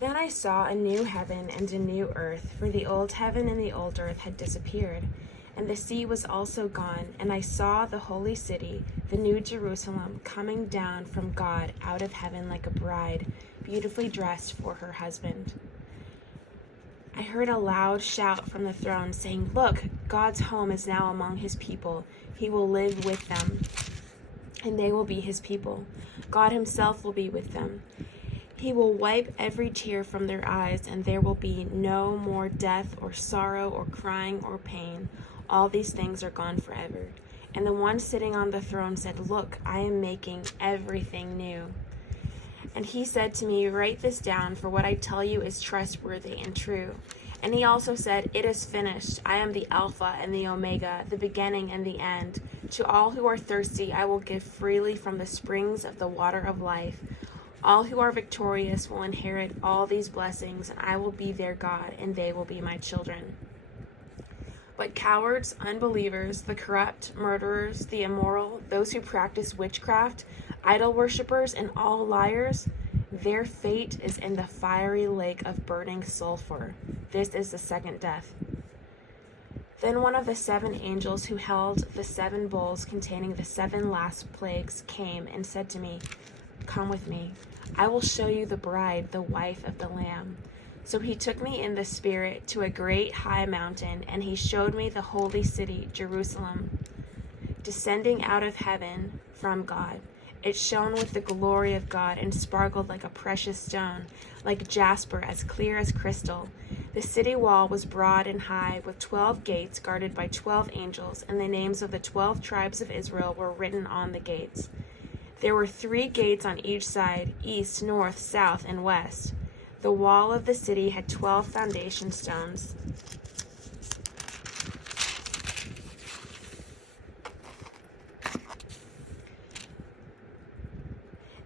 Then I saw a new heaven and a new earth, for the old heaven and the old earth had disappeared, and the sea was also gone. And I saw the holy city, the new Jerusalem, coming down from God out of heaven like a bride, beautifully dressed for her husband. I heard a loud shout from the throne saying, "Look, God's home is now among his people. He will live with them, and they will be his people. God himself will be with them. He will wipe every tear from their eyes, and there will be no more death or sorrow or crying or pain. All these things are gone forever." And the one sitting on the throne said, "Look, I am making everything new." And he said to me, "Write this down, for what I tell you is trustworthy and true." And he also said, "It is finished. I am the Alpha and the Omega, the beginning and the end. To all who are thirsty, I will give freely from the springs of the water of life. All who are victorious will inherit all these blessings, and I will be their God, and they will be my children. But cowards, unbelievers, the corrupt, murderers, the immoral, those who practice witchcraft, idol worshippers, and all liars, their fate is in the fiery lake of burning sulfur. This is the second death." Then one of the 7 angels who held the 7 bowls containing the 7 last plagues came and said to me, "Come with me. I will show you the bride, the wife of the Lamb." So he took me in the spirit to a great high mountain, and he showed me the holy city, Jerusalem, descending out of heaven from God. It shone with the glory of God and sparkled like a precious stone, like jasper, as clear as crystal. The city wall was broad and high, with 12 gates guarded by 12 angels, and the names of the 12 tribes of Israel were written on the gates. There were 3 gates on each side, east, north, south, and west. The wall of the city had 12 foundation stones.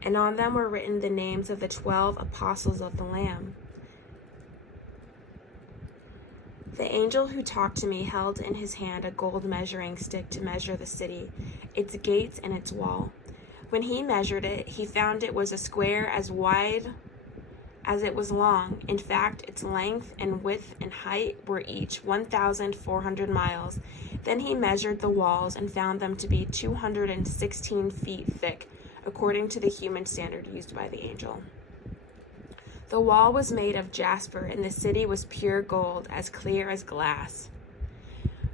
And on them were written the names of the 12 apostles of the Lamb. The angel who talked to me held in his hand a gold measuring stick to measure the city, its gates and its wall. When he measured it, he found it was a square as wide as it was long. In fact, its length and width and height were each 1,400 miles. Then he measured the walls and found them to be 216 feet thick, according to the human standard used by the angel. The wall was made of jasper, and the city was pure gold, as clear as glass.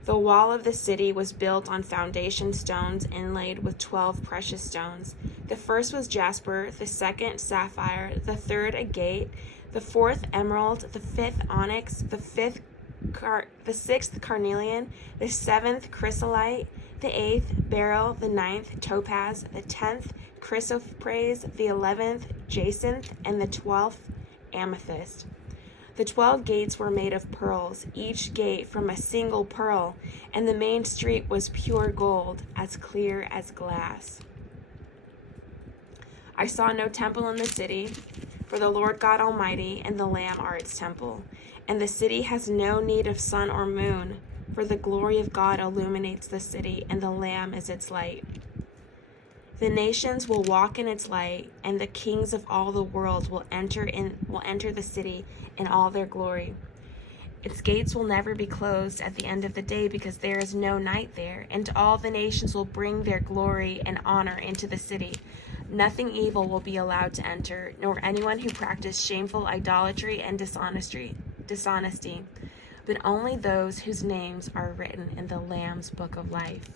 The wall of the city was built on foundation stones inlaid with 12 precious stones. The first was jasper, the second sapphire, the third agate, the fourth emerald, the fifth onyx, the sixth carnelian, the seventh chrysolite, the 8th beryl, the 9th topaz, the 10th chrysoprase, the 11th jacinth, and the 12th amethyst. The 12 gates were made of pearls, each gate from a single pearl, and the main street was pure gold, as clear as glass. I saw no temple in the city, for the Lord God Almighty and the Lamb are its temple. And the city has no need of sun or moon, for the glory of God illuminates the city, and the Lamb is its light. The nations will walk in its light, and the kings of all the world will enter the city in all their glory. Its gates will never be closed at the end of the day, because there is no night there, and all the nations will bring their glory and honor into the city. Nothing evil will be allowed to enter, nor anyone who practices shameful idolatry and dishonesty, but only those whose names are written in the Lamb's book of life.